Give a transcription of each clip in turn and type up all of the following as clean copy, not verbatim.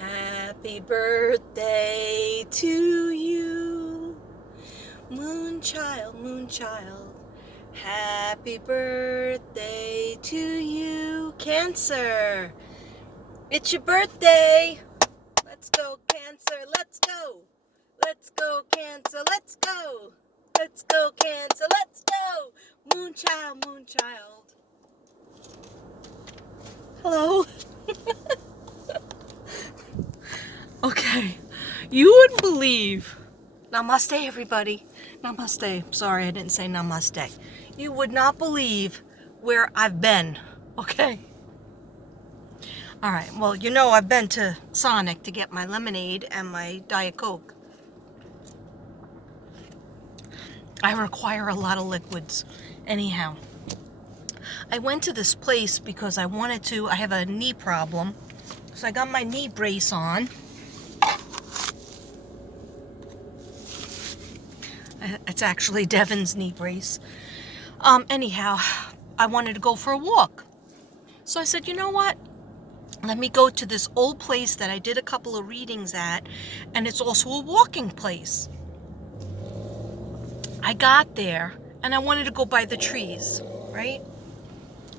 Happy birthday to you, Moonchild, Moonchild. Happy birthday to you, Cancer. It's your birthday. Let's go, Cancer. Let's go. Let's go, Cancer. Let's go. Let's go, Cancer. Let's go. Moonchild, Moonchild. Hello. Okay. You wouldn't believe. Namaste, everybody. Namaste. Sorry, I didn't say namaste. You would not believe where I've been. Okay. All right. Well, you know I've been to Sonic to get my lemonade and my Diet Coke. I require a lot of liquids. Anyhow, I went to this place because I have a knee problem. So I got my knee brace on. It's actually Devin's knee brace. Anyhow, I wanted to go for a walk. So I said, you know what? Let me go to this old place that I did a couple of readings at, and it's also a walking place. I got there, and I wanted to go by the trees, right?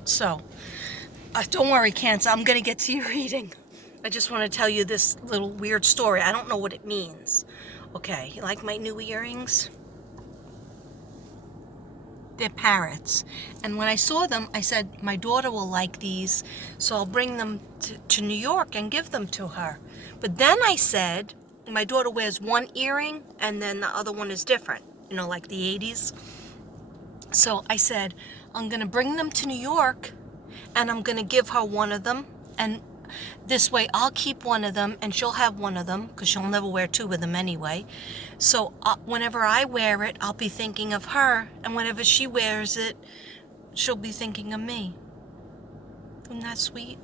So, don't worry, Cancer, I'm going to get to your reading. I just want to tell you this little weird story. I don't know what it means. Okay, you like my new earrings? They're parrots. And when I saw them, I said, my daughter will like these, so I'll bring them to New York and give them to her. But then I said, my daughter wears one earring, and then the other one is different, like the 80s. So I said, I'm going to bring them to New York, and I'm going to give her one of them, and this way I'll keep one of them and she'll have one of them because she'll never wear two of them anyway. So whenever I wear it, I'll be thinking of her, and whenever she wears it, she'll be thinking of me. Isn't that sweet?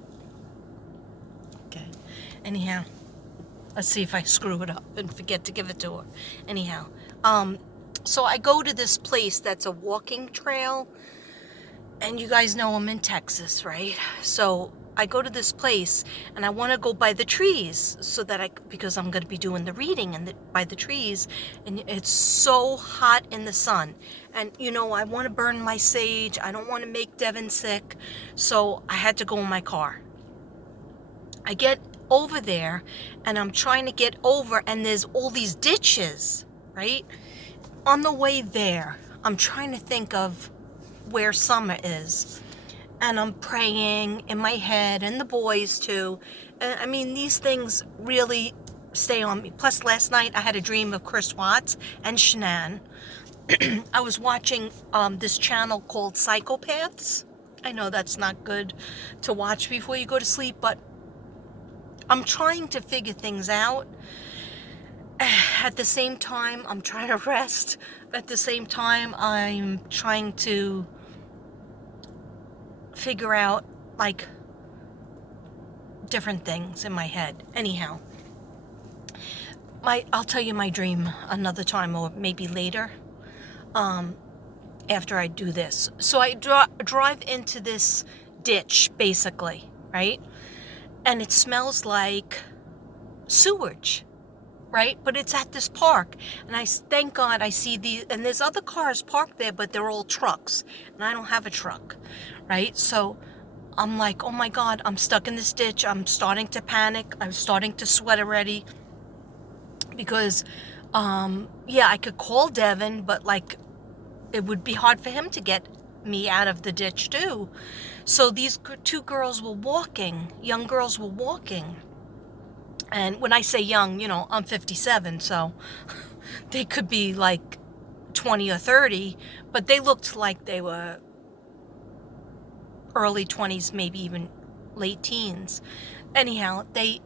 Okay. Anyhow, let's see if I screw it up and forget to give it to her. Anyhow, so I go to this place that's a walking trail, and you guys know I'm in Texas, right? So I go to this place, and I want to go by the trees because I'm going to be doing the reading by the trees, and it's so hot in the sun, and I want to burn my sage. I don't want to make Devin sick, so I had to go in my car. I get over there, and I'm trying to get over, and there's all these ditches, right? On the way there, I'm trying to think of where Summer is. And I'm praying in my head, and the boys too. And I mean, these things really stay on me. Plus, last night I had a dream of Chris Watts and Shanann. I was watching this channel called Psychopaths. I know that's not good to watch before you go to sleep, but I'm trying to figure things out. At the same time, I'm trying to rest. At the same time, I'm trying to figure out different things in my head. Anyhow, I'll tell you my dream another time, or maybe later, after I do this. So I drive into this ditch, basically, right? And it smells like sewage, right? But it's at this park, and thank God I see and there's other cars parked there, but they're all trucks, and I don't have a truck, right? So I'm like, oh my God, I'm stuck in this ditch. I'm starting to panic. I'm starting to sweat already because, I could call Devin, but it would be hard for him to get me out of the ditch too. So these two girls were walking, young girls were walking. And when I say young, I'm 57, so they could be 20 or 30, but they looked like they were early 20s, maybe even late teens. Anyhow, they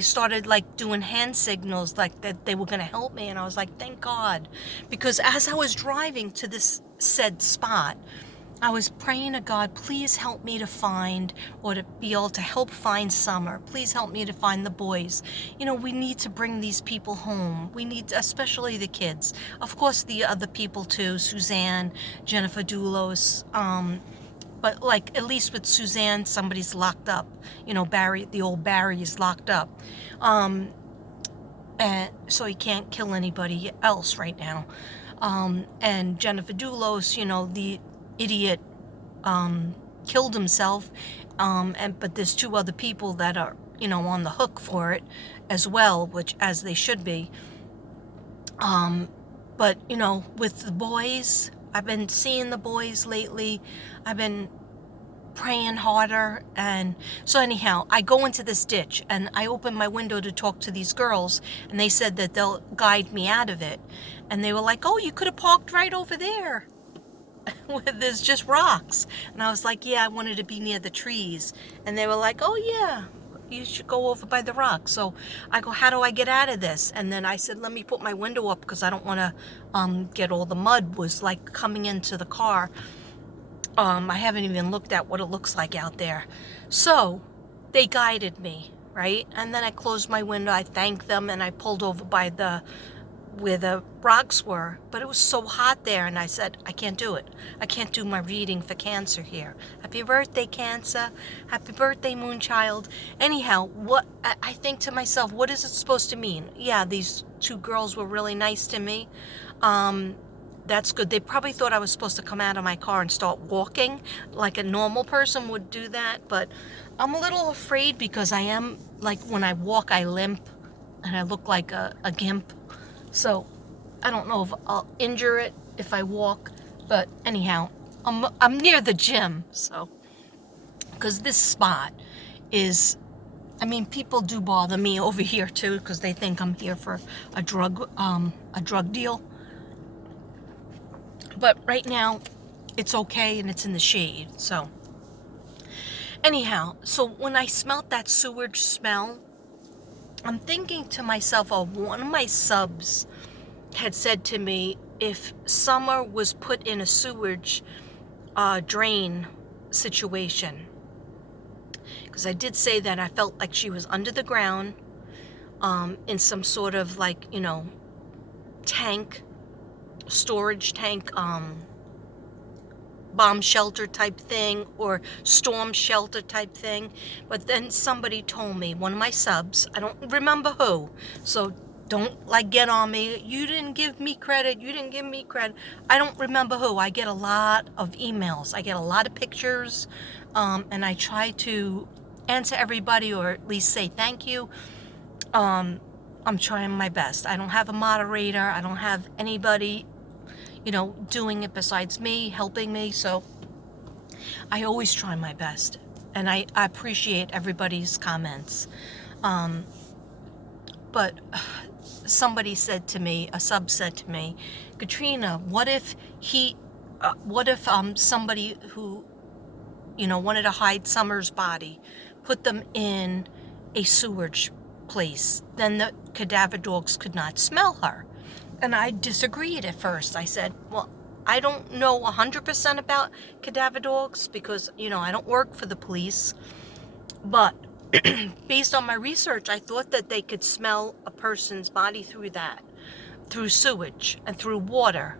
started doing hand signals that they were going to help me, and I was like, thank God, because as I was driving to this said spot, I was praying to God, please help me to find, or to be able to help find Summer. Please help me to find the boys. We need to bring these people home. We need, especially the kids. Of course, the other people too, Suzanne, Jennifer Doulos, but like at least with Suzanne, somebody's locked up. You know, Barry, the old Barry is locked up. And so he can't kill anybody else right now. And Jennifer Dulos, you know, the idiot, killed himself. But there's 2 other people that are, you know, on the hook for it as well, which as they should be. But you know, with the boys, I've been seeing the boys lately. I've been praying harder. And so anyhow, I go into this ditch and I open my window to talk to these girls, and they said that they'll guide me out of it. And they were like, oh, you could have parked right over there where there's just rocks. And I was like, yeah, I wanted to be near the trees. And they were like, oh yeah, you should go over by the rocks. So I go, how do I get out of this? And then I said, let me put my window up because I don't want to get all the mud was like coming into the car. I haven't even looked at what it looks like out there. So they guided me, right? And then I closed my window, I thanked them, and I pulled over by where the rocks were. But it was so hot there, and I said, I can't do it. I can't do my reading for Cancer here. Happy birthday, Cancer. Happy birthday, Moonchild. Anyhow, what I think to myself, what is it supposed to mean? Yeah, these 2 girls were really nice to me. That's good. They probably thought I was supposed to come out of my car and start walking like a normal person would do that. But I'm a little afraid because I am, like, when I walk, I limp and I look like a gimp. So I don't know if I'll injure it if I walk. But anyhow, I'm near the gym. So, because this spot is, I mean, people do bother me over here too because they think I'm here for a drug deal. But right now, it's okay and it's in the shade. So, anyhow, so when I smelt that sewage smell, I'm thinking to myself, oh, one of my subs had said to me, if Summer was put in a sewage drain situation, because I did say that I felt like she was under the ground in some sort of like, you know, tank, storage tank, bomb shelter type thing or storm shelter type thing. But then somebody told me, one of my subs, I don't remember who, so don't like get on me, you didn't give me credit, I don't remember who. I get a lot of emails, I get a lot of pictures, and I try to answer everybody or at least say thank you. I'm trying my best. I don't have a moderator, I don't have anybody, you know, doing it besides me, helping me. So I always try my best. And I appreciate everybody's comments. But somebody said to me, a sub said to me, Katrina, what if somebody who, you know, wanted to hide Summer's body, put them in a sewage place, then the cadaver dogs could not smell her. And I disagreed at first. I said, well, I don't know 100% about cadaver dogs because, you know, I don't work for the police. But based on my research, I thought that they could smell a person's body through sewage and through water,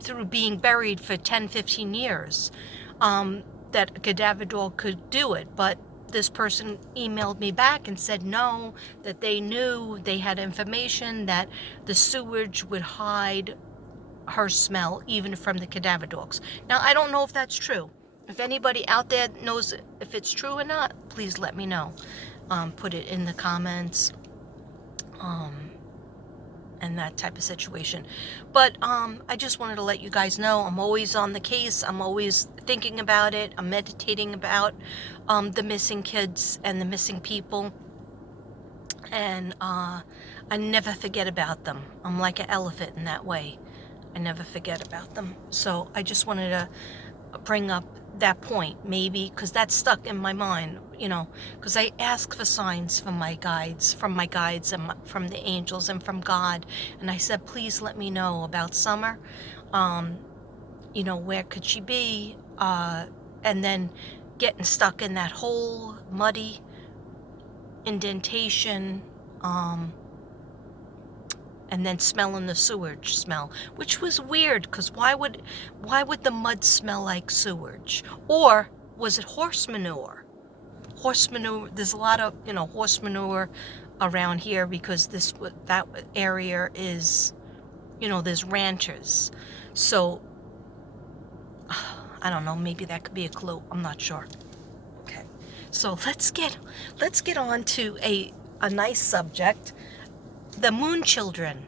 through being buried for 10, 15 years, that a cadaver dog could do it. But this person emailed me back and said no, that they knew, they had information that the sewage would hide her smell even from the cadaver dogs. Now, I don't know if that's true. If anybody out there knows if it's true or not, please let me know. Put it in the comments. And that type of situation. But I just wanted to let you guys know I'm always on the case. I'm always thinking about it. I'm meditating about the missing kids and the missing people. And I never forget about them. I'm like an elephant in that way. I never forget about them. So I just wanted to bring up that point, maybe, because that's stuck in my mind, you know, because I ask for signs from my guides and from the angels and from God. And I said, please let me know about Summer. You know, where could she be? And then getting stuck in that hole, muddy, indentation, and then smelling the sewage smell, which was weird because why would the mud smell like sewage? Or was it horse manure? Horse manure, there's a lot of, horse manure around here because that area is, there's ranches. So I don't know, maybe that could be a clue. I'm not sure. Okay. So let's get on to a nice subject. The moon children.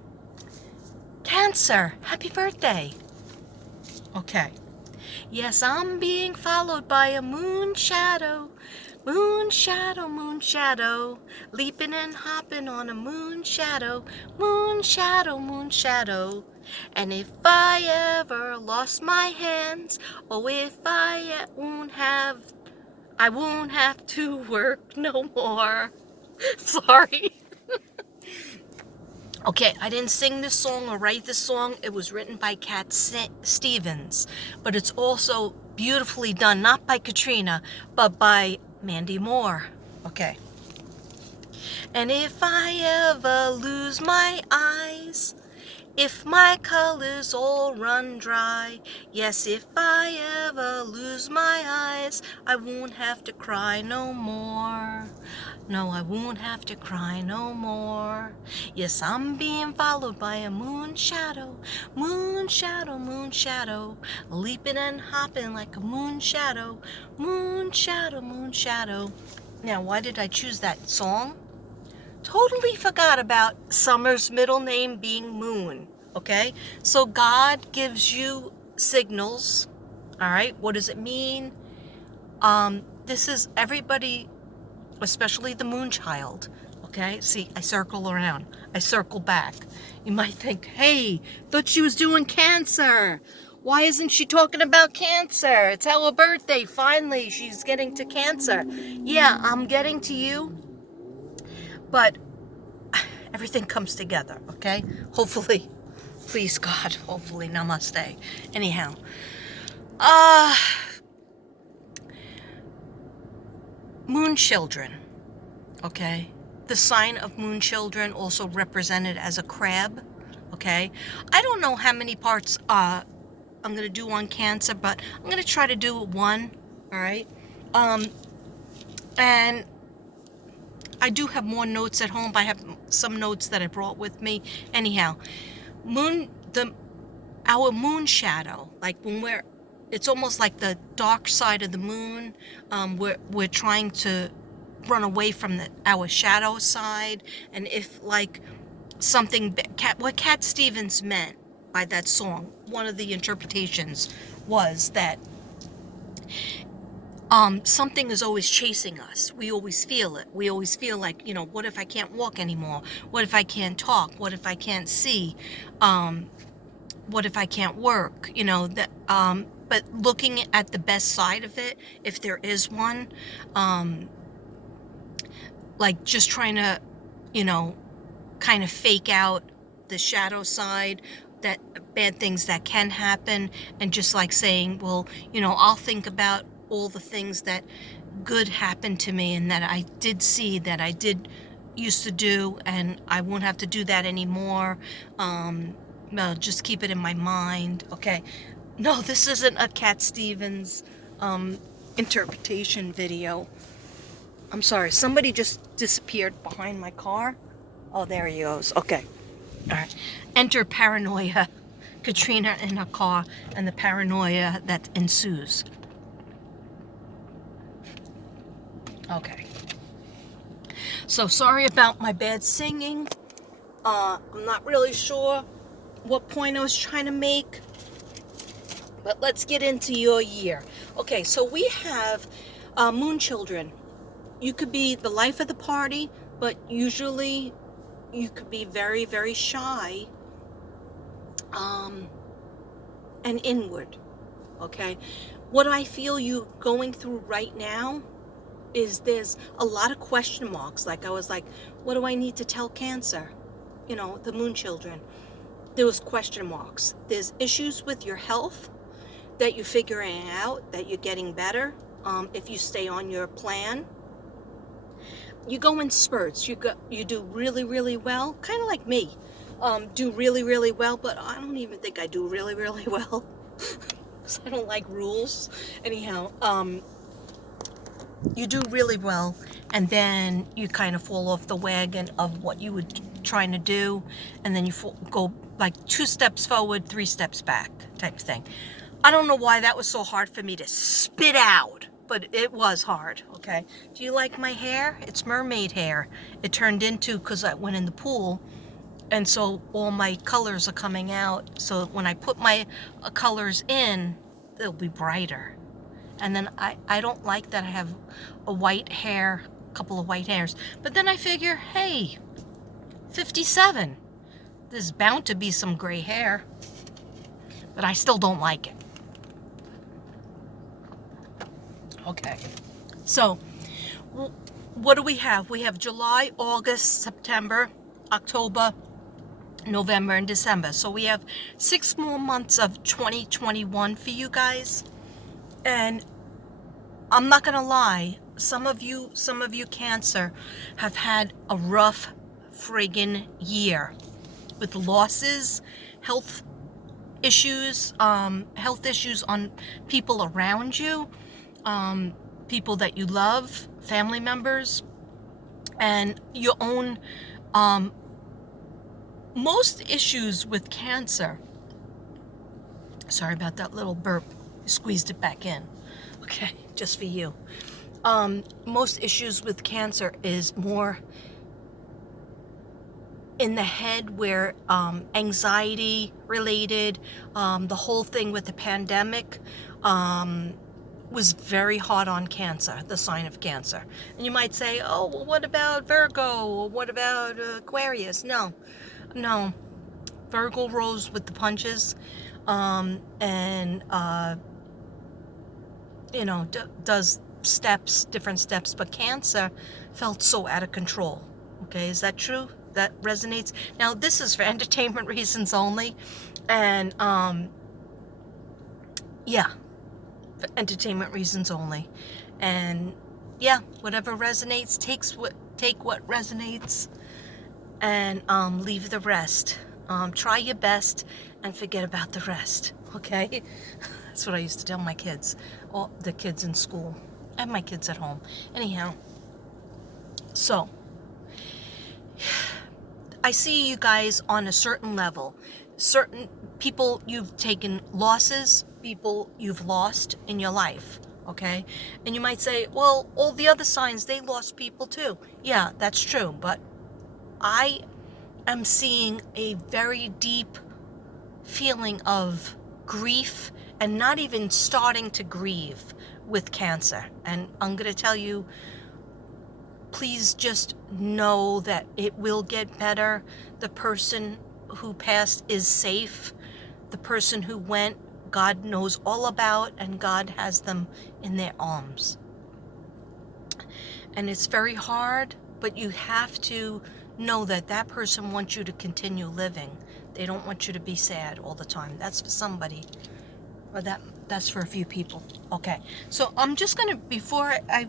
Cancer. Happy birthday. Okay. Yes, I'm being followed by a moon shadow. Moon shadow, moon shadow. Leaping and hopping on a moon shadow. Moon shadow, moon shadow. And if I ever lost my hands, or if I won't have to work no more. Sorry. Okay, I didn't sing this song or write this song. It was written by Cat Stevens, but it's also beautifully done, not by Katrina, but by Mandy Moore. Okay. And if I ever lose my eyes, if my colors all run dry, yes, if I ever lose my eyes, I won't have to cry no more. No, I won't have to cry no more. Yes, I'm being followed by a moon shadow, moon shadow, moon shadow, leaping and hopping like a moon shadow, moon shadow, moon shadow. Now, why did I choose that song? Totally forgot about Summer's middle name being Moon. Okay, so God gives you signals. All right, what does it mean? This is everybody, especially the moon child. Okay, see, I circle around, I circle back. You might think, hey, thought she was doing Cancer. Why isn't she talking about Cancer? It's our birthday. Finally, she's getting to Cancer. Yeah, I'm getting to you, but everything comes together. Okay, hopefully, please God, hopefully, namaste. Anyhow, moon children. Okay, the sign of moon children also represented as a crab. Okay, I don't know how many parts I'm gonna do on Cancer, but I'm gonna try to do one. All right, and I do have more notes at home. I have some notes that I brought with me. Anyhow, our moon shadow, like when it's almost like the dark side of the moon. We're trying to run away from our shadow side, and if like what Cat Stevens meant by that song, one of the interpretations was that something is always chasing us. We always feel it. We always feel like, what if I can't walk anymore? What if I can't talk? What if I can't see? What if I can't work? But looking at the best side of it, if there is one, like just trying to, kind of fake out the shadow side, that bad things that can happen, and just like saying, well, I'll think about all the things that good happened to me and that I did see, that I did used to do, and I won't have to do that anymore. Just keep it in my mind. Okay. No, this isn't a Cat Stevens interpretation video. I'm sorry, somebody just disappeared behind my car. Oh, there he goes. Okay. All right. Enter paranoia. Katrina in her car and the paranoia that ensues. Okay. So sorry about my bad singing. I'm not really sure what point I was trying to make, but let's get into your year. Okay, so we have moon children. You could be the life of the party, but usually you could be very, very shy and inward. Okay, what I feel you going through right now is there's a lot of question marks. Like I was like, what do I need to tell Cancer? The moon children. There was question marks. There's issues with your health that you're figuring out, that you're getting better. If you stay on your plan, you go in spurts. You do really, really well, kind of like me. do really, really well, but I don't even think I do really, really well. Because I don't like rules. Anyhow, you do really well, and then you kind of fall off the wagon of what you were trying to do, and then you go like 2 steps forward, 3 steps back type of thing. I don't know why that was so hard for me to spit out, but it was hard. Okay, do you like my hair? It's mermaid hair. It turned into, because I went in the pool, and so all my colors are coming out, so when I put my colors in, they'll be brighter. And then I don't like that I have a white hair, a couple of white hairs. But then I figure, hey, 57. There's bound to be some gray hair. But I still don't like it. Okay. So, what do we have? We have July, August, September, October, November, and December. So we have 6 more months of 2021 for you guys. And I'm not gonna lie, some of you Cancer have had a rough friggin' year with losses, health issues on people around you, people that you love, family members, and your own. Most issues with Cancer. Sorry about that little burp. Squeezed it back in. Okay, just for you. Most issues with Cancer is more in the head, where anxiety related, the whole thing with the pandemic was very hard on Cancer, the sign of Cancer. And you might say, oh, well, what about Virgo? Or what about Aquarius? No. Virgo rolls with the punches, and does different steps, but Cancer felt so out of control. Okay, is that true? That resonates? Now, this is for entertainment reasons only, and yeah, for entertainment reasons only, and yeah, whatever resonates, take what resonates, and leave the rest. Try your best and forget about the rest. Okay. That's what I used to tell my kids, all the kids in school, and my kids at home. Anyhow, so I see you guys on a certain level. Certain people, you've taken losses, people you've lost in your life, okay? And you might say, well, all the other signs, they lost people too. Yeah, that's true, but I am seeing a very deep feeling of grief, and not even starting to grieve with Cancer. And I'm going to tell you, please just know that it will get better. The person who passed is safe. The person who went, God knows all about, and God has them in their arms. And it's very hard, but you have to know that that person wants you to continue living. They don't want you to be sad all the time. That's for somebody. Or that's for a few people. Okay, so I'm just gonna, before I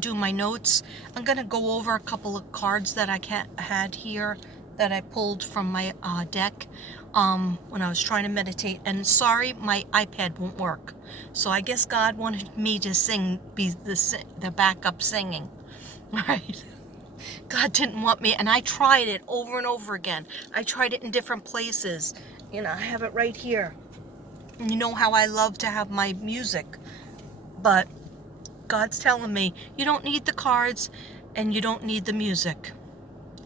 do my notes, I'm gonna go over a couple of cards that I had here that I pulled from my deck when I was trying to meditate. And sorry, my iPad won't work, so I guess God wanted me to be the backup singing. Right? God didn't want me, and I tried it over and over again. I tried it in different places. I have it right here. You know how I love to have my music, but God's telling me, you don't need the cards, and you don't need the music,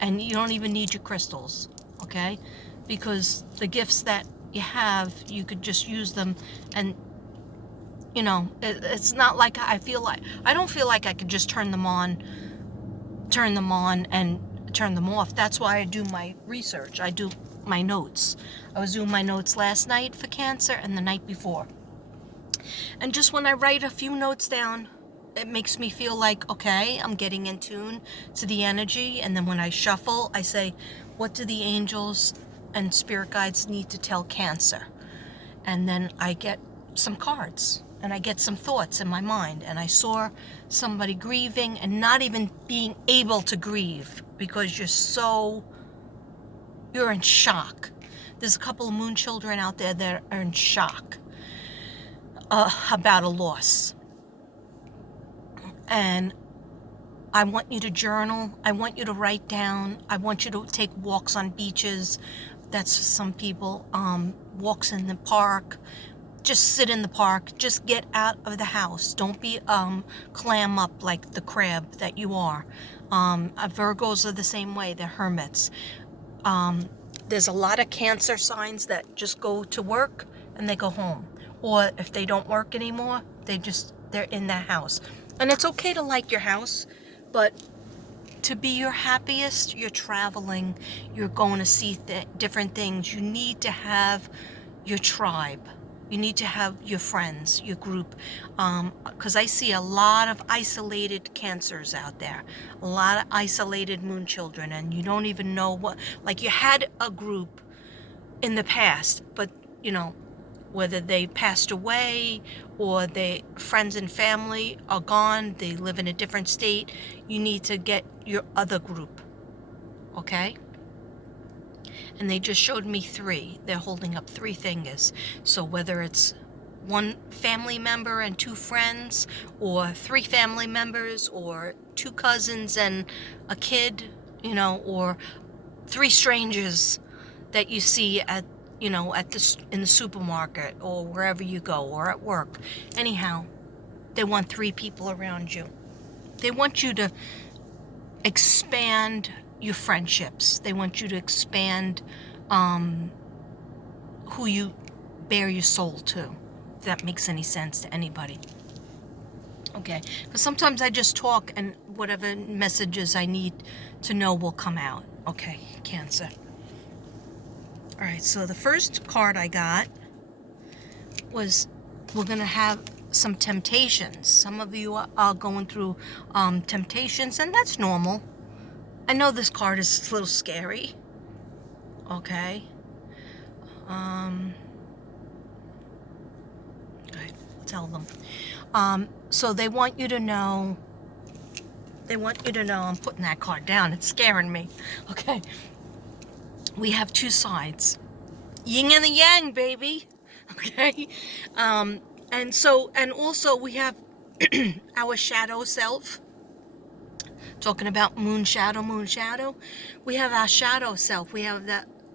and you don't even need your crystals, okay? Because the gifts that you have, you could just use them, and it's not like I don't feel like I could just turn them on and turn them off. That's why I do my research. I do my notes. I was doing my notes last night for Cancer and the night before. And just when I write a few notes down, it makes me feel like, okay, I'm getting in tune to the energy. And then when I shuffle, I say, what do the angels and spirit guides need to tell Cancer? And then I get some cards, and I get some thoughts in my mind. And I saw somebody grieving and not even being able to grieve because you're so you're in shock. There's a couple of moon children out there that are in shock about a loss. And I want you to journal. I want you to write down. I want you to take walks on beaches. That's for some people. Walks in the park. Just sit in the park. Just get out of the house. Don't be clam up like the crab that you are. Virgos are the same way. They're hermits. There's a lot of Cancer signs that just go to work and they go home. Or if they don't work anymore, they're in their house. And it's okay to like your house, but to be your happiest, you're traveling, you're going to see different things. You need to have your tribe. You need to have your friends, your group. Because I see a lot of isolated Cancers out there, a lot of isolated moon children, and you don't even know what, like you had a group in the past, but whether they passed away or they friends and family are gone, they live in a different state, you need to get your other group, okay? And they just showed me 3. They're holding up 3 fingers. So whether it's 1 family member and 2 friends, or 3 family members, or 2 cousins and a kid, or 3 strangers that you see at in the supermarket or wherever you go, or at work. Anyhow, they want 3 people around you. They want you to expand your friendships. They want you to expand who you bare your soul to, if that makes any sense to anybody. Okay, because sometimes I just talk and whatever messages I need to know will come out. Okay, Cancer. All right, so the first card I got was, we're going to have some temptations. Some of you are going through temptations, and that's normal. I know this card is a little scary. Okay. Okay, tell them. So they want you to know, I'm putting that card down, it's scaring me. Okay. We have 2 sides. Yin and the yang, baby. Okay. And also we have our shadow self. Talking about moon shadow. We have our shadow self. We have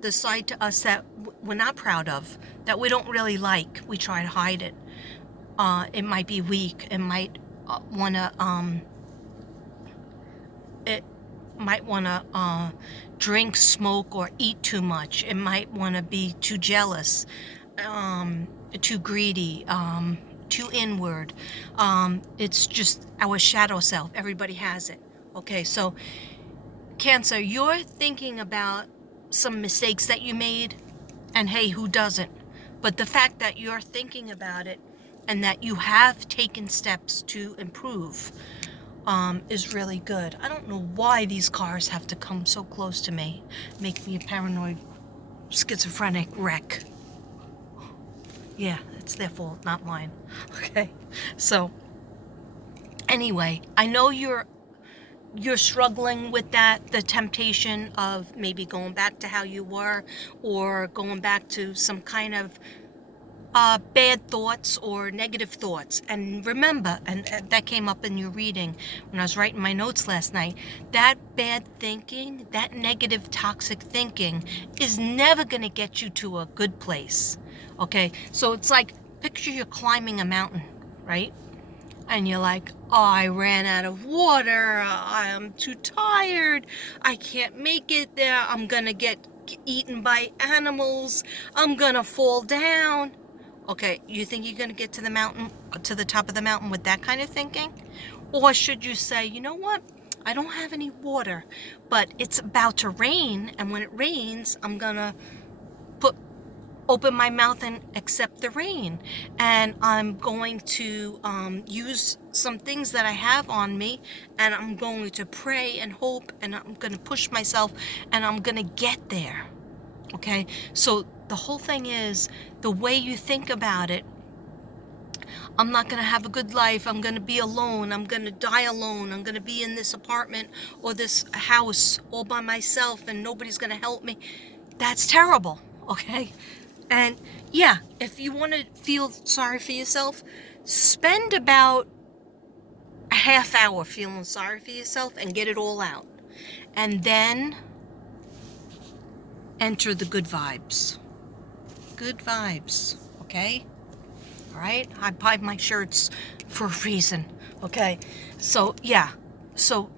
the side to us that we're not proud of, that we don't really like. We try to hide it. It might be weak. It might wanna drink, smoke, or eat too much. It might want to be too jealous, too greedy, too inward. It's just our shadow self. Everybody has it. Okay, so Cancer, you're thinking about some mistakes that you made, and hey, who doesn't? But the fact that you're thinking about it and that you have taken steps to improve is really good. I don't know why these cars have to come so close to me, make me a paranoid, schizophrenic wreck. Yeah, it's their fault, not mine. Okay, so anyway, I know you're struggling with the temptation of maybe going back to how you were, or going back to some kind of bad thoughts or negative thoughts. And remember, and that came up in your reading when I was writing my notes last night, that bad thinking, that negative toxic thinking is never going to get you to a good place. Okay, so it's like, picture you're climbing a mountain, right? And you're like, oh, I ran out of water, I'm too tired, I can't make it there, I'm gonna get eaten by animals, I'm gonna fall down. Okay, you think you're going to get to the mountain, to the top of the mountain with that kind of thinking? Or should you say, you know what? I don't have any water, but it's about to rain, and when it rains, I'm going to open my mouth and accept the rain. And I'm going to use some things that I have on me, and I'm going to pray and hope, and I'm going to push myself, and I'm going to get there. Okay, so the whole thing is the way you think about it. I'm not going to have a good life. I'm going to be alone. I'm going to die alone. I'm going to be in this apartment or this house all by myself, and nobody's going to help me. That's terrible, okay? And yeah, if you want to feel sorry for yourself, spend about a half hour feeling sorry for yourself and get it all out. And then enter the good vibes. Good vibes, okay? All right? I buy my shirts for a reason, okay? So, yeah. So,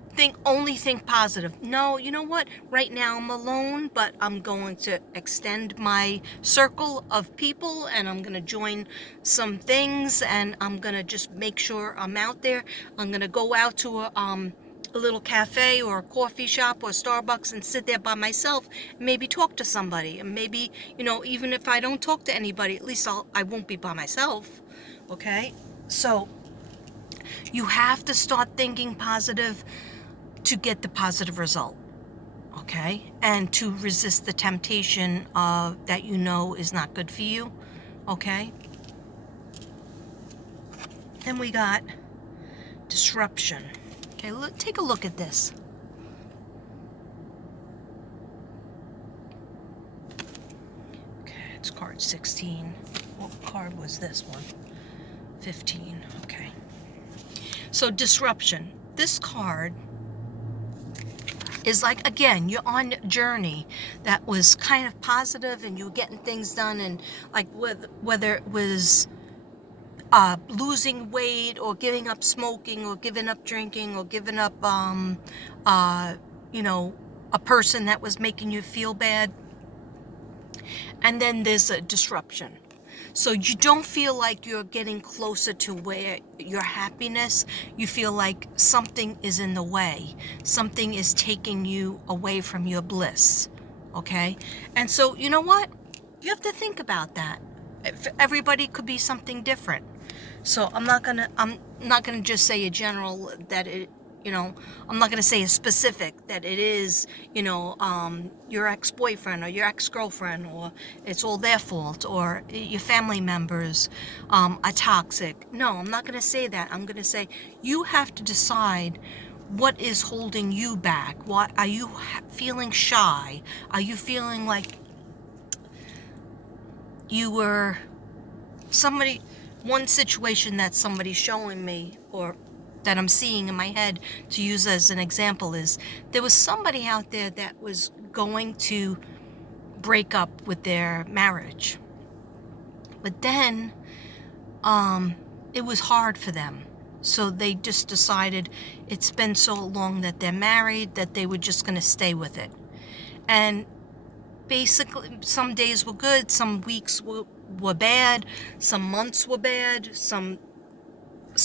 only think positive. No, you know what? Right now I'm alone, but I'm going to extend my circle of people and I'm going to join some things and I'm going to just make sure I'm out there. I'm going to go out to a little cafe or a coffee shop or Starbucks and sit there by myself, and maybe talk to somebody, and maybe, even if I don't talk to anybody, at least I won't be by myself. Okay? So you have to start thinking positive to get the positive result. Okay? And to resist the temptation that is not good for you. Okay? Then we got disruption. Okay, take a look at this. Okay, it's card 16. What card was this one? 15. Okay. So disruption. This card is like, again, you're on a journey that was kind of positive and you were getting things done, and like whether it was losing weight or giving up smoking or giving up drinking or giving up a person that was making you feel bad. And then there's a disruption. So you don't feel like you're getting closer to where your happiness. You feel like something is in the way. Something is taking you away from your bliss. Okay? And so, you know what? You have to think about that. Everybody could be something different. So I'm not gonna just say a general that it, I'm not gonna say a specific that it is, your ex-boyfriend or your ex-girlfriend, or it's all their fault, or your family members are toxic. No, I'm not gonna say that. I'm gonna say you have to decide what is holding you back. What are you feeling shy? Are you feeling like you were one situation that somebody's showing me, or that I'm seeing in my head to use as an example, is there was somebody out there that was going to break up with their marriage. But then it was hard for them. So they just decided it's been so long that they're married that they were just going to stay with it. And basically, some days were good, some weeks were bad, some months were bad, some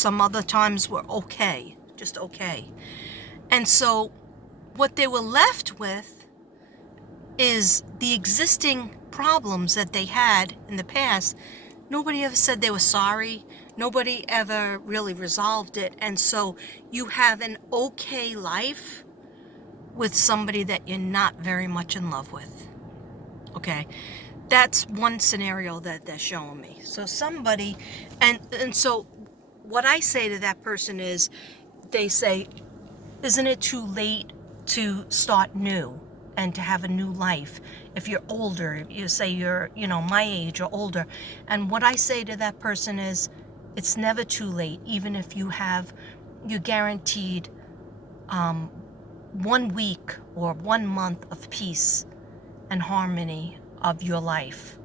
other times were okay, just okay. And so what they were left with is the existing problems that they had in the past. Nobody ever said they were sorry. Nobody ever really resolved it. And so you have an okay life with somebody that you're not very much in love with. Okay, that's one scenario that they're showing me. So somebody, and so what I say to that person is, they say, isn't it too late to start new and to have a new life? If you're older, you say you're, my age or older. And what I say to that person is, it's never too late, even if you're guaranteed 1 week or 1 month of peace and harmony of your life.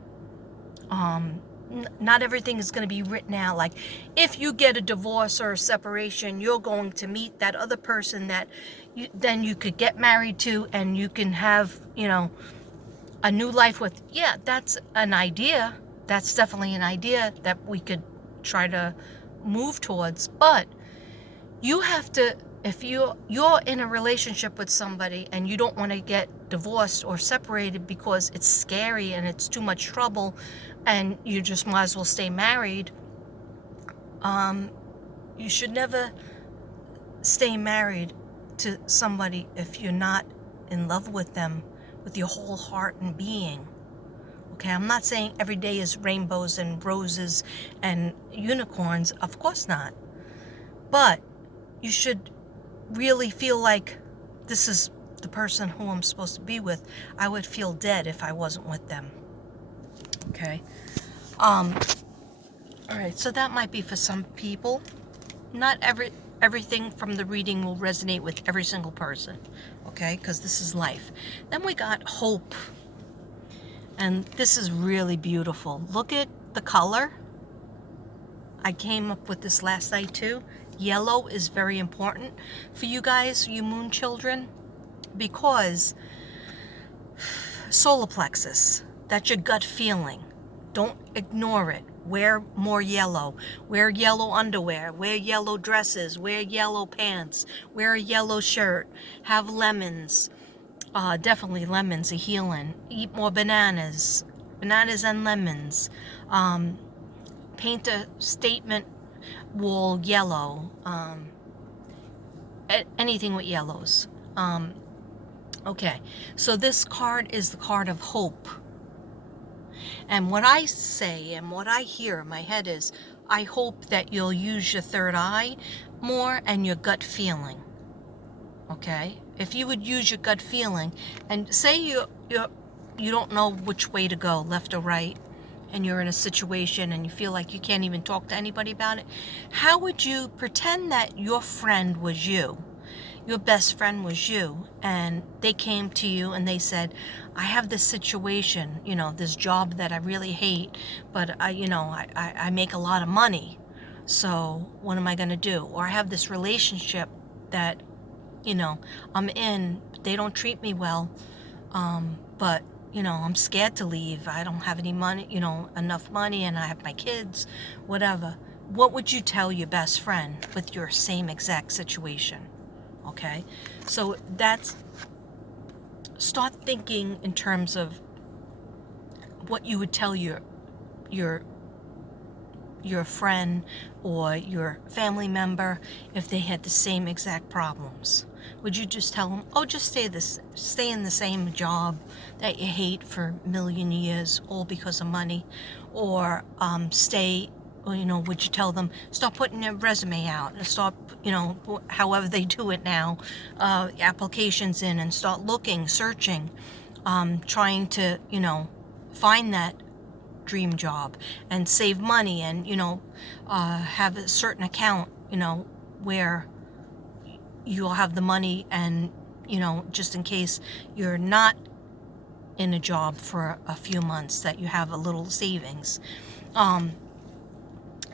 Not everything is going to be written out. Like, if you get a divorce or a separation, you're going to meet that other person that then you could get married to, and you can have, a new life with. Yeah, that's an idea. That's definitely an idea that we could try to move towards. But you have to, if you're in a relationship with somebody and you don't want to get divorced or separated because it's scary and it's too much trouble and you just might as well stay married, you should never stay married to somebody if you're not in love with them with your whole heart and being. Okay, I'm not saying every day is rainbows and roses and unicorns. Of course not. But you should really feel like this is the person who I'm supposed to be with, I would feel dead if I wasn't with them. Okay. All right, so that might be for some people. Not everything from the reading will resonate with every single person, okay? Because this is life. Then we got hope. And this is really beautiful. Look at the color. I came up with this last night too. Yellow is very important for you guys, you moon children, because solar plexus, that's your gut feeling. Don't ignore it. Wear more yellow. Wear yellow underwear. Wear yellow dresses. Wear yellow pants. Wear a yellow shirt. Have lemons. Definitely lemons are healing. Eat more bananas. Bananas and lemons. Paint a statement wall yellow. Anything with yellows. Okay, so this card is the card of hope. And what I say and what I hear in my head is, I hope that you'll use your third eye more and your gut feeling. Okay? If you would use your gut feeling, and say you don't know which way to go, left or right, and you're in a situation and you feel like you can't even talk to anybody about it, how would you pretend that your friend was you? Your best friend was you, and they came to you and they said, I have this situation, this job that I really hate, but I make a lot of money. So what am I going to do? Or I have this relationship that, I'm in, they don't treat me well. But, I'm scared to leave. I don't have any money, enough money, and I have my kids, whatever. What would you tell your best friend with your same exact situation? Okay, so start thinking in terms of what you would tell your friend or your family member if they had the same exact problems. Would you just tell them, oh, just stay in the same job that you hate for a million years, all because of money? Or would you tell them, stop putting their resume out and start, however they do it now, applications in, and start looking, searching, trying to, find that dream job and save money and, have a certain account, where you'll have the money and, just in case you're not in a job for a few months, that you have a little savings.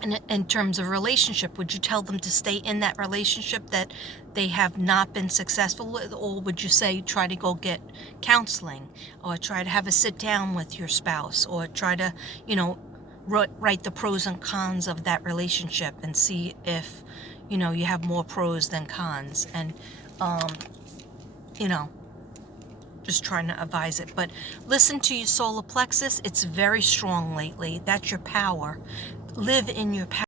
And in terms of relationship, would you tell them to stay in that relationship that they have not been successful with? Or would you say try to go get counseling, or try to have a sit down with your spouse, or try to, write the pros and cons of that relationship and see if, you have more pros than cons, and, just trying to advise it. But listen to your solar plexus. It's very strong lately. That's your power. Live in your power.